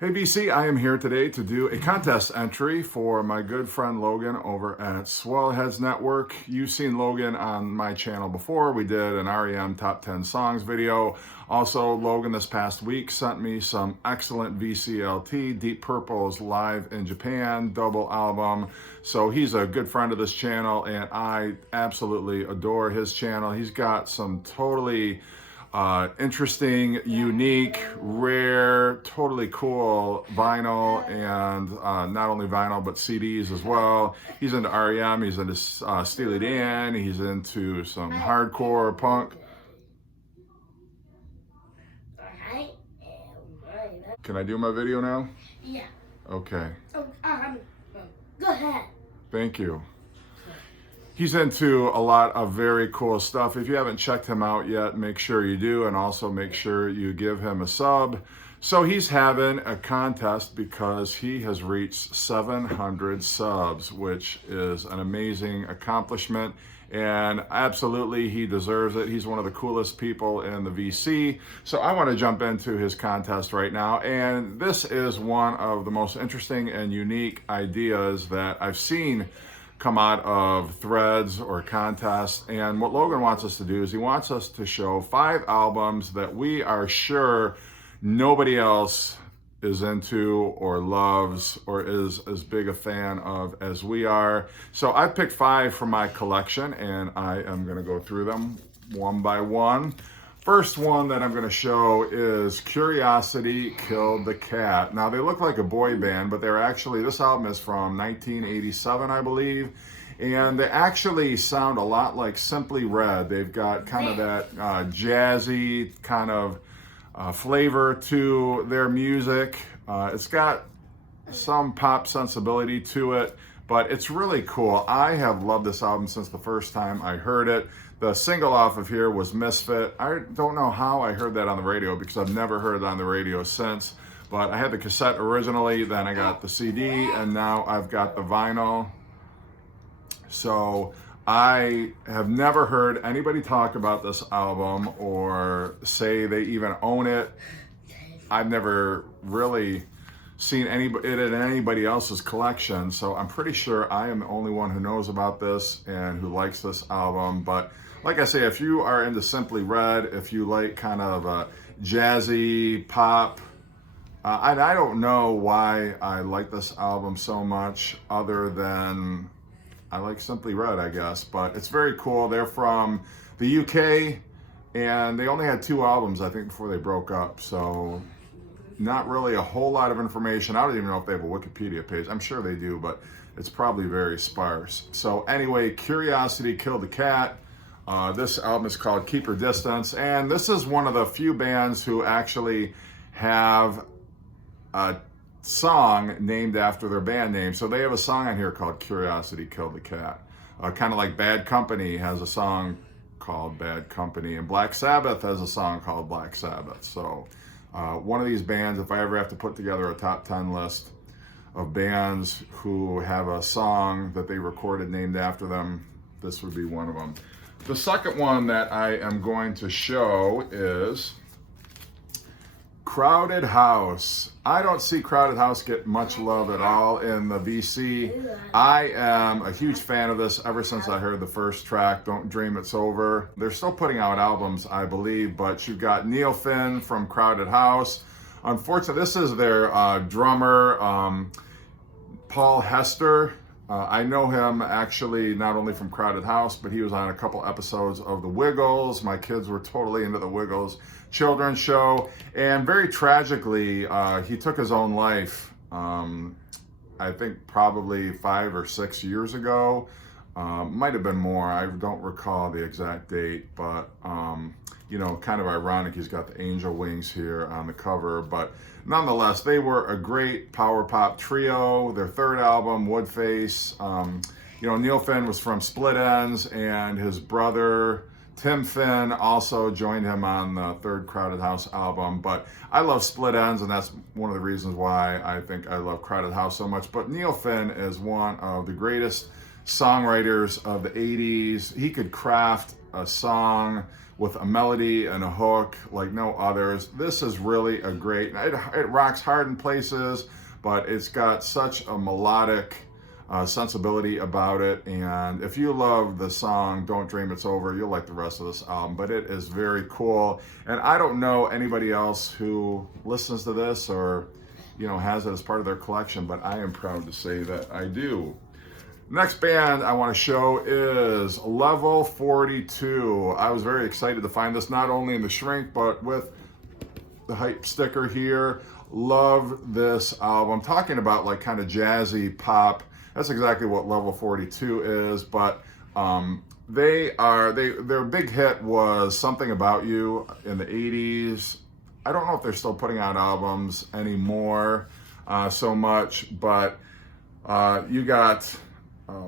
Hey BC, I am here today to do a contest entry for my good friend Logan over at SWELLHEADS Network. You've seen Logan on my channel before. We did an REM Top 10 Songs video. Also, Logan this past week sent me some excellent VCLT, Deep Purple's Live in Japan double album. So he's a good friend of this channel and I absolutely adore his channel. He's got some totally interesting, unique, rare, totally cool vinyl, and not only vinyl but CDs as well. He's into REM, he's into Steely Dan, he's into some hardcore punk. Can I do my video now? Yeah. Okay. Oh, go ahead. Thank you. He's into a lot of very cool stuff. If you haven't checked him out yet, make sure you do, and also make sure you give him a sub. So he's having a contest because he has reached 700 subs, which is an amazing accomplishment, and absolutely he deserves it. He's one of the coolest people in the VC. So I want to jump into his contest right now, and this is one of the most interesting and unique ideas that I've seen come out of threads or contests. And what Logan wants us to do is he wants us to show 5 albums that we are sure nobody else is into or loves or is as big a fan of as we are. So I picked 5 from my collection and I am going to go through them one by one. First one that I'm going to show is Curiosity Killed the Cat. Now, they look like a boy band, but they're actually, this album is from 1987, I believe, and they actually sound a lot like Simply Red. They've got kind of that jazzy kind of flavor to their music. It's got some pop sensibility to it, but it's really cool. I have loved this album since the first time I heard it. The single off of here was Misfit. I don't know how I heard that on the radio because I've never heard it on the radio since, but I had the cassette originally, then I got the CD, and now I've got the vinyl. So I have never heard anybody talk about this album or say they even own it. I've never really seen it in anybody else's collection, so I'm pretty sure I am the only one who knows about this and who likes this album. But like I say, if you are into Simply Red, if you like kind of jazzy pop, I don't know why I like this album so much other than I like Simply Red, I guess, but it's very cool. They're from the UK and they only had 2 albums, I think, before they broke up, so not really a whole lot of information. I don't even know if they have a Wikipedia page. I'm sure they do, but it's probably very sparse. So anyway, Curiosity Killed the Cat. This album is called Keep Your Distance, and this is one of the few bands who actually have a song named after their band name. So they have a song on here called Curiosity Killed the Cat. Kind of like Bad Company has a song called Bad Company, and Black Sabbath has a song called Black Sabbath. So one of these bands, if I ever have to put together a top 10 list of bands who have a song that they recorded named after them, this would be one of them. The second one that I am going to show is Crowded House. I don't see Crowded House get much love at all in the VC. I am a huge fan of this ever since I heard the first track, Don't Dream It's Over. They're still putting out albums, I believe, but you've got Neil Finn from Crowded House. Unfortunately, this is their drummer, Paul Hester. I know him actually not only from Crowded House, but he was on a couple episodes of The Wiggles. My kids were totally into The Wiggles children's show. And very tragically, he took his own life, I think probably 5 or 6 years ago. Might have been more. I don't recall the exact date, but you know, kind of ironic. He's got the angel wings here on the cover, but nonetheless, they were a great power pop trio. Their third album, Woodface, you know, Neil Finn was from Split Enz, and his brother Tim Finn also joined him on the third Crowded House album. But I love Split Enz, and that's one of the reasons why I think I love Crowded House so much. But Neil Finn is one of the greatest songwriters of the 80s. He could craft a song with a melody and a hook like no others. This is really a great, it rocks hard in places, but it's got such a melodic sensibility about it. And if you love the song Don't Dream It's Over, you'll like the rest of this album. But it is very cool. And I don't know anybody else who listens to this or, you know, has it as part of their collection, but I am proud to say that I do. Next band I want to show is Level 42. I was very excited to find this not only in the shrink, but with the hype sticker here. Love this album. Talking about like kind of jazzy pop. That's exactly what Level 42 is, but their big hit was Something About You in the 80s. I don't know if they're still putting out albums anymore so much, but you got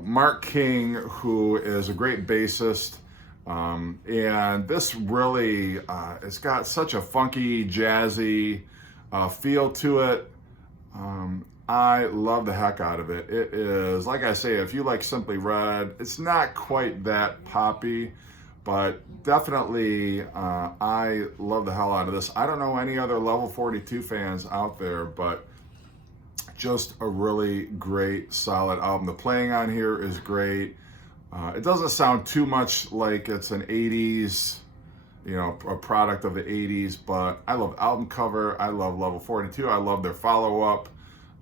Mark King, who is a great bassist, and this really, it's got such a funky, jazzy feel to it. I love the heck out of it. It is, like I say, if you like Simply Red, it's not quite that poppy, but definitely I love the hell out of this. I don't know any other Level 42 fans out there, but just a really great, solid album. The playing on here is great. It doesn't sound too much like it's an 80s, you know, a product of the 80s, but I love the album cover. I love Level 42. I love their follow-up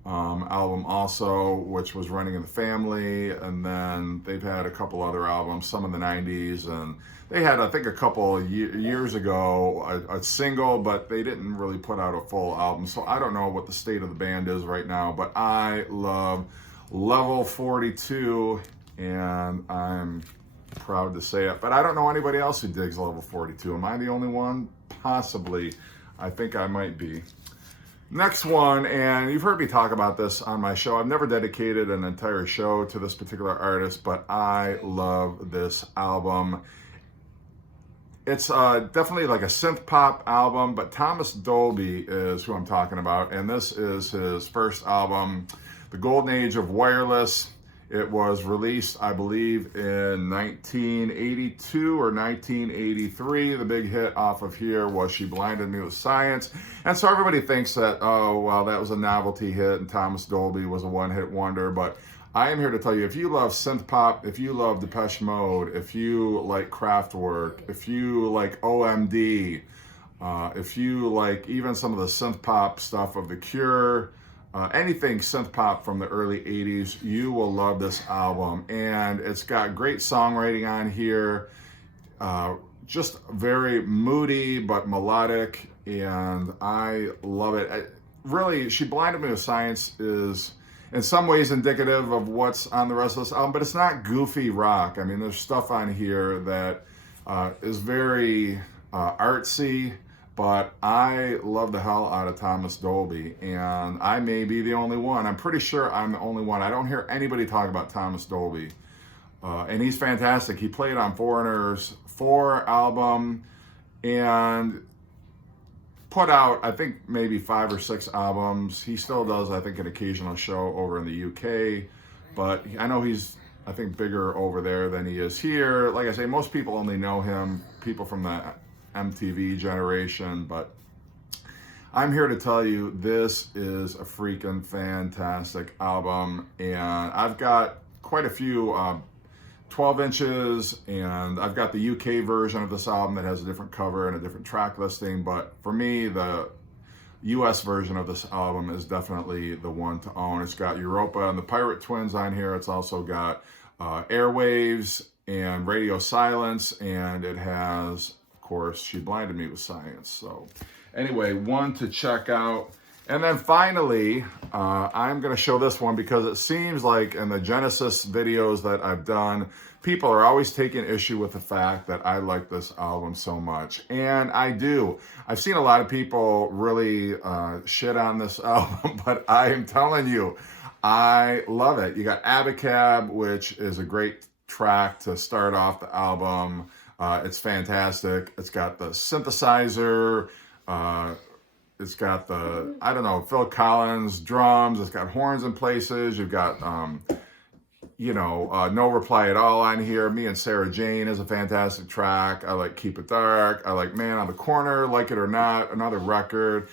album also, which was Running in the Family, and then they've had a couple other albums, some in the 90s, and they had, I think, a couple years ago a single, but they didn't really put out a full album, so I don't know what the state of the band is right now, but I love Level 42, and I'm proud to say it, but I don't know anybody else who digs Level 42. Am I the only one? Possibly. I think I might be. Next one, and you've heard me talk about this on my show. I've never dedicated an entire show to this particular artist, but I love this album. It's definitely like a synth pop album, but Thomas Dolby is who I'm talking about, and this is his first album, The Golden Age of Wireless. It was released, I believe, in 1982 or 1983. The big hit off of here was She Blinded Me with Science. And so everybody thinks that, oh, well, that was a novelty hit and Thomas Dolby was a one-hit wonder. But I am here to tell you, if you love synth pop, if you love Depeche Mode, if you like Kraftwerk, if you like OMD, if you like even some of the synth pop stuff of The Cure, anything synth pop from the early 80s, you will love this album. And it's got great songwriting on here, just very moody but melodic, and I love it. Really, She Blinded Me with Science is in some ways indicative of what's on the rest of this album, but it's not goofy rock. I mean, there's stuff on here that is very artsy, but I love the hell out of Thomas Dolby, and I may be the only one. I'm pretty sure I'm the only one. I don't hear anybody talk about Thomas Dolby, and he's fantastic. He played on Foreigner's 4 album and put out, I think, maybe 5 or 6 albums. He still does, I think, an occasional show over in the UK, but I know he's, I think, bigger over there than he is here. Like I say, most people only know him, people from the MTV generation, but I'm here to tell you this is a freaking fantastic album, and I've got quite a few 12 inches, and I've got the UK version of this album that has a different cover and a different track listing, but for me, the US version of this album is definitely the one to own. It's got Europa and the Pirate Twins on here. It's also got Airwaves and Radio Silence, and it has, of course, She Blinded Me with Science. So anyway, one to check out. And then finally, I'm going to show this one because it seems like in the Genesis videos that I've done, people are always taking issue with the fact that I like this album so much. And I do. I've seen a lot of people really shit on this album, but I am telling you, I love it. You got Abacab, which is a great track to start off the album. It's fantastic. It's got the synthesizer, it's got the, I don't know, Phil Collins drums. It's got horns in places. You've got No Reply at All on here. Me and Sarah Jane is a fantastic track. I like Keep It Dark. I like Man on the Corner, Like It or Not, another record.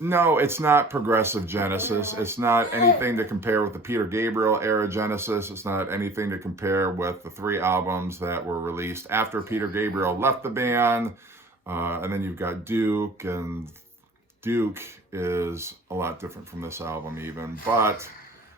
No, it's not progressive Genesis. It's not anything to compare with the Peter Gabriel era Genesis. It's not anything to compare with the 3 albums that were released after Peter Gabriel left the band. And then you've got Duke, and Duke is a lot different from this album even. But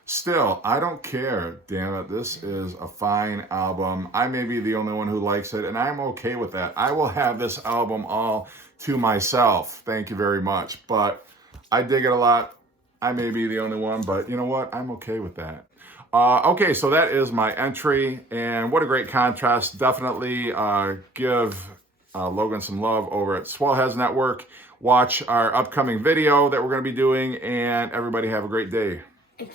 still, I don't care, damn it. This is a fine album. I may be the only one who likes it, and I'm okay with that. I will have this album all to myself. Thank you very much. But I dig it a lot. I may be the only one, but you know what? I'm okay with that. Okay, so that is my entry, and what a great contrast. Definitely give Logan some love over at SWELLHEADS Network. Watch our upcoming video that we're going to be doing, and everybody have a great day. Okay.